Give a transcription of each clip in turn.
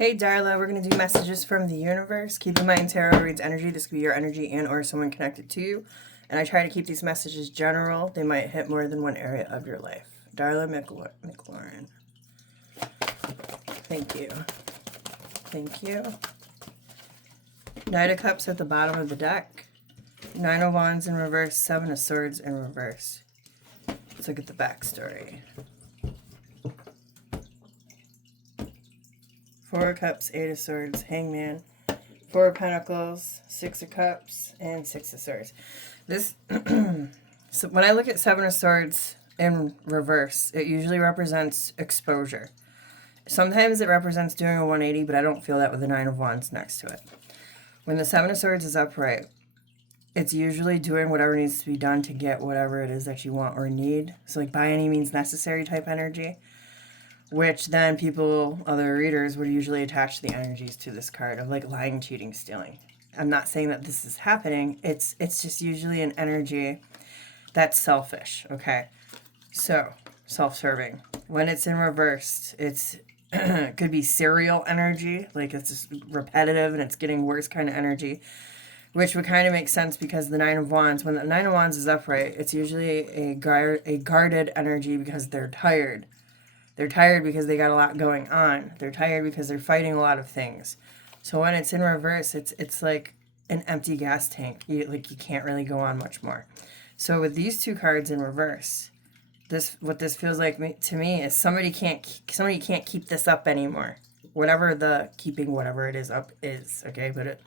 Hey Darla, we're going to do messages from the universe. Keep in mind, tarot reads energy. This could be your energy and or someone connected to you. And I try to keep these messages general. They might hit more than one area of your life. Darla McLaurin. Thank you. Thank you. Knight of Cups at the bottom of the deck. Nine of Wands in reverse. Seven of Swords in reverse. Let's look at the backstory. Four of Cups, Eight of Swords, Hangman, Four of Pentacles, Six of Cups, and Six of Swords. This, so when I look at Seven of Swords in reverse, it usually represents exposure. Sometimes it represents doing a 180, but I don't feel that with the Nine of Wands next to it. When the Seven of Swords is upright, it's usually doing whatever needs to be done to get whatever it is that you want or need. So like by any means necessary type energy. Which then people, other readers, would usually attach the energies to this card of like lying, cheating, stealing. I'm not saying that this is happening. It's just usually an energy that's selfish, okay? So, self-serving. When it's in reverse, it's could be serial energy, like it's just repetitive and it's getting worse kind of energy, which would kind of make sense because the Nine of Wands, when the Nine of Wands is upright, it's usually a guarded energy because they're tired. They're tired because they got a lot going on. They're tired because they're fighting a lot of things. So when it's in reverse, it's like an empty gas tank. You can't really go on much more. So with these two cards in reverse, what this feels like to me is somebody can't keep this up anymore. Whatever the keeping whatever it is up is, okay? But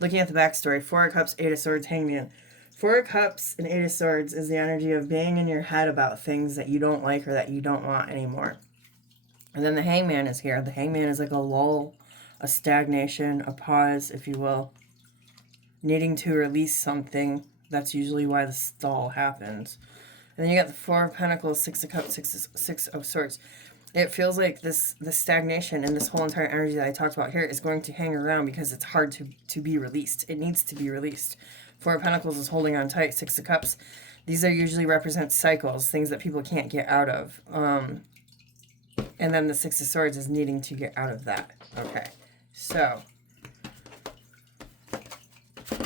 looking at the backstory, Four of Cups, Eight of Swords, Hangman. Four of Cups and Eight of Swords is the energy of being in your head about things that you don't like or that you don't want anymore. And then the Hangman is here. The Hangman is like a lull, a stagnation, a pause, if you will. Needing to release something. That's usually why the stall happens. And then you got the Four of Pentacles, Six of Cups, Six of Swords. It feels like this stagnation and this whole entire energy that I talked about here is going to hang around because it's hard to be released. It needs to be released. Four of Pentacles is holding on tight. Six of Cups. These are usually represent cycles, things that people can't get out of. And then the Six of Swords is needing to get out of that. Okay, so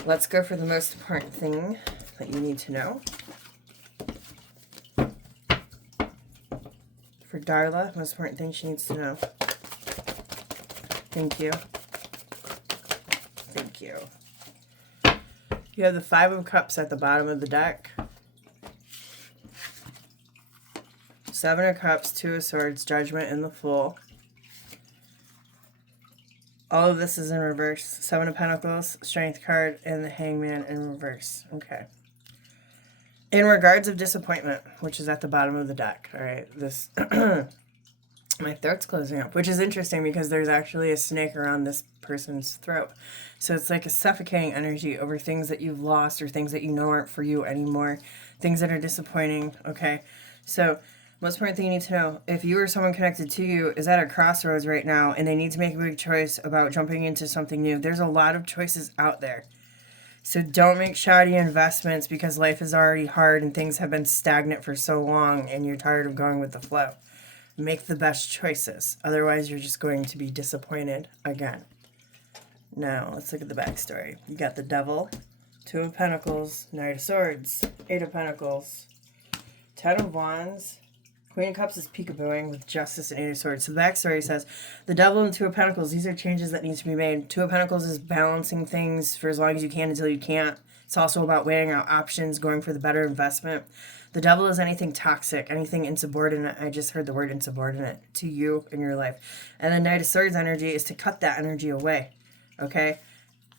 let's go for the most important thing that you need to know. For Darla, most important thing she needs to know. Thank you. Thank you. You have the Five of Cups at the bottom of the deck. Seven of Cups, Two of Swords, Judgment, and the Fool. All of this is in reverse. Seven of Pentacles, Strength card, and the Hangman in reverse. Okay. In regards of disappointment, which is at the bottom of the deck. All right. This, my throat's closing up, which is interesting because there's actually a snake around this person's throat. So it's like a suffocating energy over things that you've lost or things that you know aren't for you anymore. Things that are disappointing. Okay. So most important thing you need to know, if you or someone connected to you is at a crossroads right now and they need to make a big choice about jumping into something new, there's a lot of choices out there. So don't make shoddy investments because life is already hard and things have been stagnant for so long and you're tired of going with the flow. Make the best choices. Otherwise, you're just going to be disappointed again. Now, let's look at the backstory. You got the Devil, Two of Pentacles, Knight of Swords, Eight of Pentacles, Ten of Wands, Queen of Cups is peekabooing with Justice and Eight of Swords. So the backstory says, the Devil and Two of Pentacles, these are changes that need to be made. Two of Pentacles is balancing things for as long as you can until you can't. It's also about weighing out options, going for the better investment. The Devil is anything toxic, anything insubordinate. I just heard the word insubordinate to you in your life. And the Knight of Swords energy is to cut that energy away. Okay?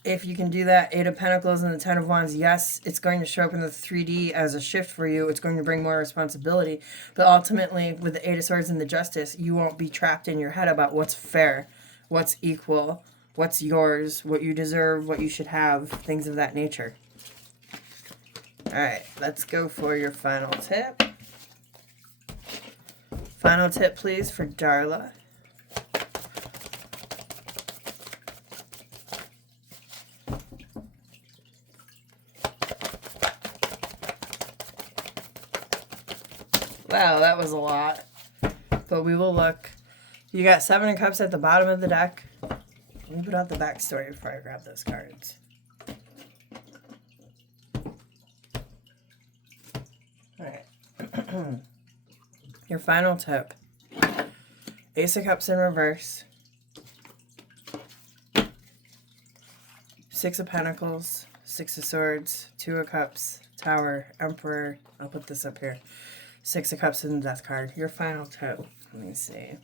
If you can do that, Eight of Pentacles and the Ten of Wands, yes, it's going to show up in the 3D as a shift for you. It's going to bring more responsibility. But ultimately, with the Eight of Swords and the Justice, you won't be trapped in your head about what's fair, what's equal, what's yours, what you deserve, what you should have, things of that nature. All right, let's go for your final tip. Final tip, please, for Darla. Wow, that was a lot. But we will look. You got Seven of Cups at the bottom of the deck. Let me put out the backstory before I grab those cards. Alright. Your final tip. Ace of Cups in reverse. Six of Pentacles. Six of Swords. Two of Cups. Tower. Emperor. I'll put this up here. Six of Cups in the Death card. Your final tip. Let me see.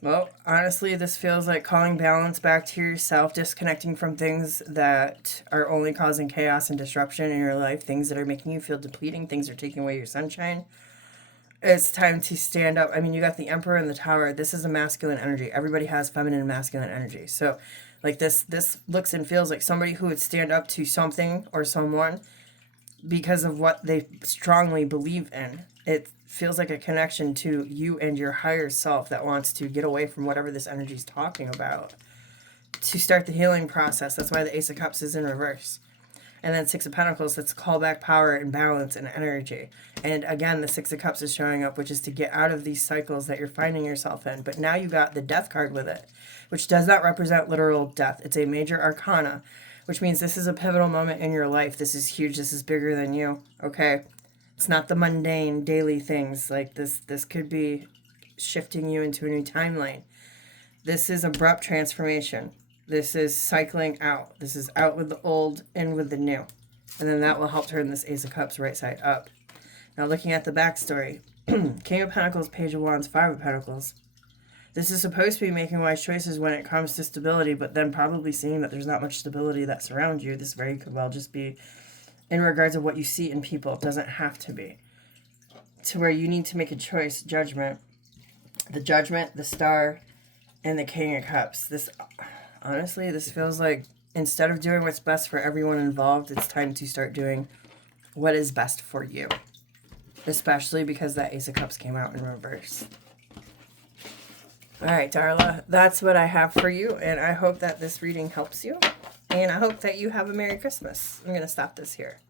Well, honestly, this feels like calling balance back to yourself, disconnecting from things that are only causing chaos and disruption in your life, things that are making you feel depleting, things that are taking away your sunshine. It's time to stand up. I mean, you got the Emperor and the Tower. This is a masculine energy. Everybody has feminine and masculine energy. So, like this looks and feels like somebody who would stand up to something or someone because of what they strongly believe in. It feels like a connection to you and your higher self that wants to get away from whatever this energy is talking about to start the healing process. That's why the Ace of Cups is in reverse. And then Six of Pentacles, that's call back power and balance and energy. And again, the Six of Cups is showing up, which is to get out of these cycles that you're finding yourself in. But now you got the Death card with it, which does not represent literal death. It's a major arcana, which means this is a pivotal moment in your life. This is huge. This is bigger than you, okay? It's not the mundane daily things. Like this could be shifting you into a new timeline. This is abrupt transformation. This is cycling out. This is out with the old, in with the new. And then that will help turn this Ace of Cups right side up. Now looking at the backstory. King of Pentacles, Page of Wands, Five of Pentacles. This is supposed to be making wise choices when it comes to stability, but then probably seeing that there's not much stability that surrounds you. This very could well just be in regards of what you see in people. It doesn't have to be. To where you need to make a choice, judgment. The Judgment, the Star, and the King of Cups. This, honestly, this feels like instead of doing what's best for everyone involved, it's time to start doing what is best for you. Especially because that Ace of Cups came out in reverse. All right, Darla, that's what I have for you, and I hope that this reading helps you, and I hope that you have a Merry Christmas. I'm going to stop this here.